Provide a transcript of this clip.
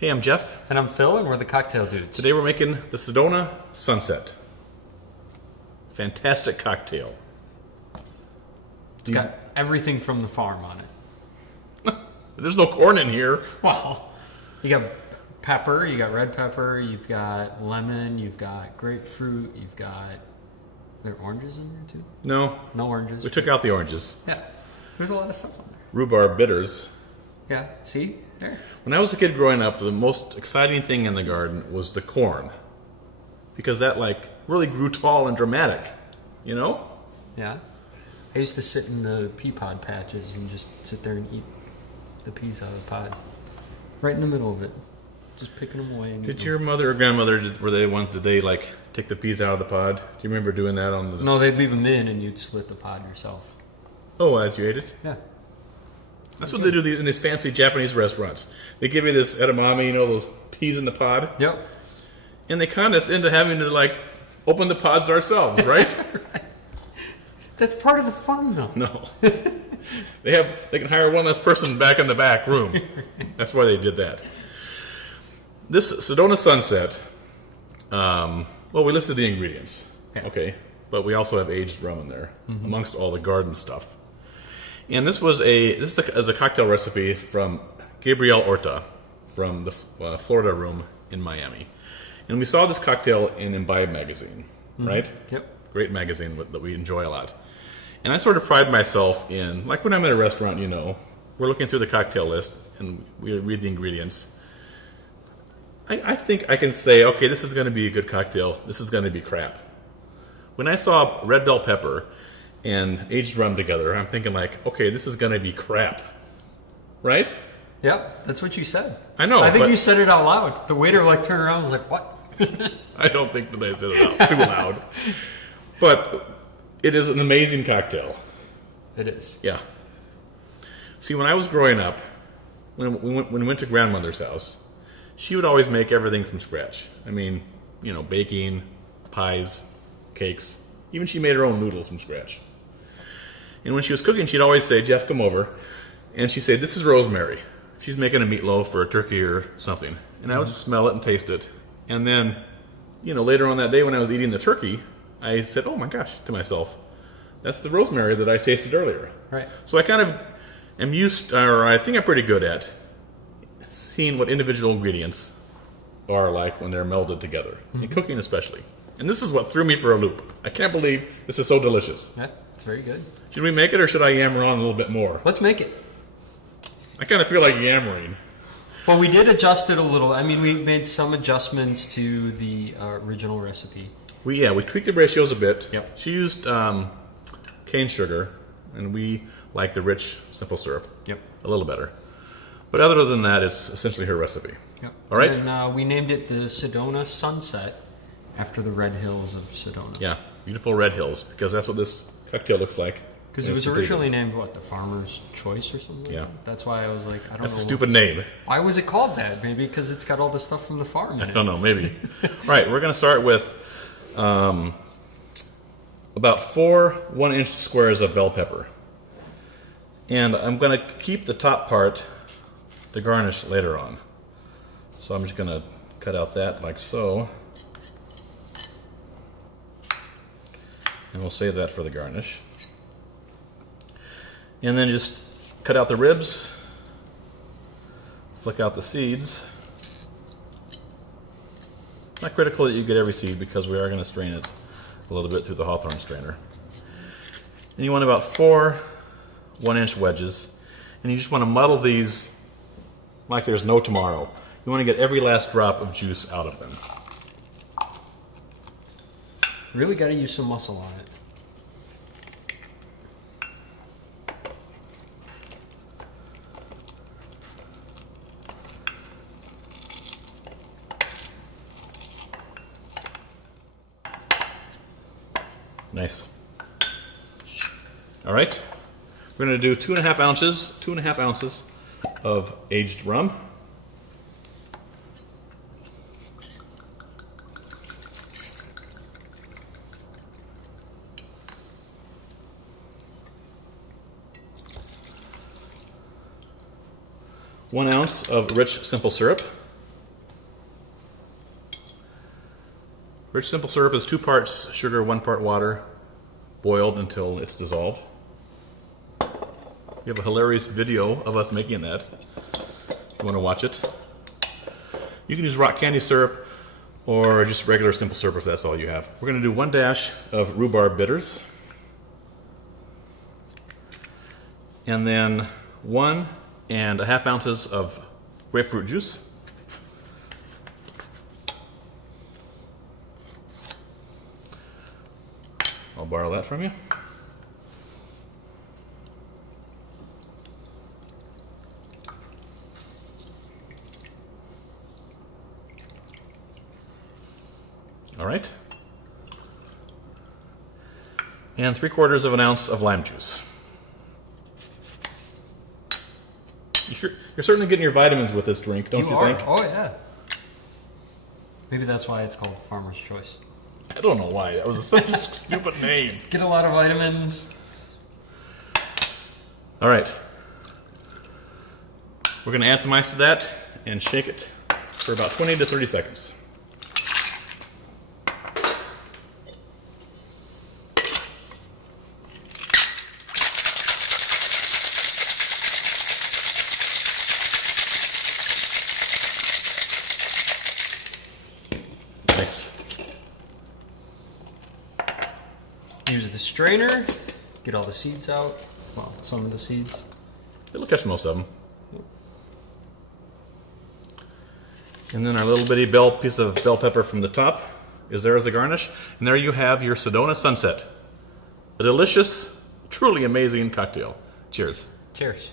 Hey, I'm Jeff. And I'm Phil, and we're the Cocktail Dudes. Today we're making the Sedona Sunset. Fantastic cocktail. It's got everything from the farm on it. There's no corn in here. Wow. You got pepper, you got red pepper, you've got lemon, you've got grapefruit, you've got... Are there oranges in there too? No. No oranges. We took out the oranges. Yeah. There's a lot of stuff on there. Rhubarb bitters. Yeah, see? There. When I was a kid growing up, the most exciting thing in the garden was the corn. Because that, like, really grew tall and dramatic. You know? Yeah. I used to sit in the pea pod patches and just sit there and eat the peas out of the pod. Right in the middle of it. Just picking them away. And Did your mother or grandmother, were they ones, did they, like, take the peas out of the pod? Do you remember doing that on the... No, they'd leave them in and you'd split the pod yourself. Oh, as you ate it? Yeah. That's what they do in these fancy Japanese restaurants. They give you this edamame, you know, those peas in the pod. Yep. And they con us into having to, like, open the pods ourselves, right? Right. That's part of the fun, though. No. They can hire one less person back in the back room. That's why they did that. This Sedona Sunset, well, we listed the ingredients. Yeah. Okay. But we also have aged rum in there, amongst all the garden stuff. And this is a cocktail recipe from Gabriel Orta from the Florida Room in Miami. And we saw this cocktail in Imbibe magazine, right? Yep. Great magazine that we enjoy a lot. And I sort of pride myself in, like when I'm at a restaurant, you know, we're looking through the cocktail list and we read the ingredients. I think I can say, okay, this is going to be a good cocktail. This is going to be crap. When I saw red bell pepper and aged rum together, I'm thinking like, okay, this is going to be crap. Right? Yep, that's what you said. I know. I think you said it out loud. The waiter like turned around and was like, what? I don't think that I said it out too loud. But it is an amazing cocktail. It is. Yeah. See, when I was growing up, when we went to grandmother's house, she would always make everything from scratch. I mean, you know, baking, pies, cakes. Even she made her own noodles from scratch. And when she was cooking, she'd always say, Jeff, come over. And she'd say, this is rosemary. She's making a meatloaf or a turkey or something. And I would smell it and taste it. And then, you know, later on that day when I was eating the turkey, I said, oh my gosh, to myself, that's the rosemary that I tasted earlier. Right. So I kind of am used, or I think I'm pretty good at seeing what individual ingredients are like when they're melded together. In cooking especially. And this is what threw me for a loop. I can't believe this is so delicious. Yeah, it's very good. Should we make it or should I yammer on a little bit more? Let's make it. I kind of feel like yammering. Well, we did adjust it a little. I mean, we made some adjustments to the original recipe. We tweaked the ratios a bit. Yep. She used cane sugar, and we like the rich simple syrup. Yep. A little better. But other than that, it's essentially her recipe. Yep. All right? And we named it the Sedona Sunset after the red hills of Sedona. Yeah, beautiful red hills, because that's what this cocktail looks like. Because it was originally named, what, the Farmer's Choice or something? Yeah. Like that? That's why I was like, I don't know. That's a stupid name. Why was it called that? Maybe because it's got all the stuff from the farm in it. I don't know, maybe. All right, we're going to start with about 4 1-inch squares of bell pepper. And I'm going to keep the top part to garnish later on. So I'm just going to cut out that like so. And we'll save that for the garnish. And then just cut out the ribs, flick out the seeds. Not critical that you get every seed because we are going to strain it a little bit through the Hawthorne strainer. And you want about 4 1-inch wedges. And you just want to muddle these like there's no tomorrow. You want to get every last drop of juice out of them. Really got to use some muscle on it. Nice. All right. We're going to do 2.5 ounces of aged rum. One ounce of rich simple syrup. Rich simple syrup is 2 parts sugar, 1 part water, boiled until it's dissolved. We have a hilarious video of us making that. If you want to watch it. You can use rock candy syrup or just regular simple syrup if that's all you have. We're going to do 1 dash of rhubarb bitters. And then 1 1/2 ounces of grapefruit juice. I'll borrow that from you. All right. And 3/4 of an ounce of lime juice. You're certainly getting your vitamins with this drink, don't you think? Oh, yeah. Maybe that's why it's called Farmer's Choice. I don't know why. That was such a stupid name. Get a lot of vitamins. All right. We're going to add some ice to that and shake it for about 20 to 30 seconds. Nice. Use the strainer, get all the seeds out. Well, some of the seeds. It'll catch most of them. And then our little bitty piece of bell pepper from the top is there as the garnish. And there you have your Sedona Sunset. A delicious, truly amazing cocktail. Cheers. Cheers.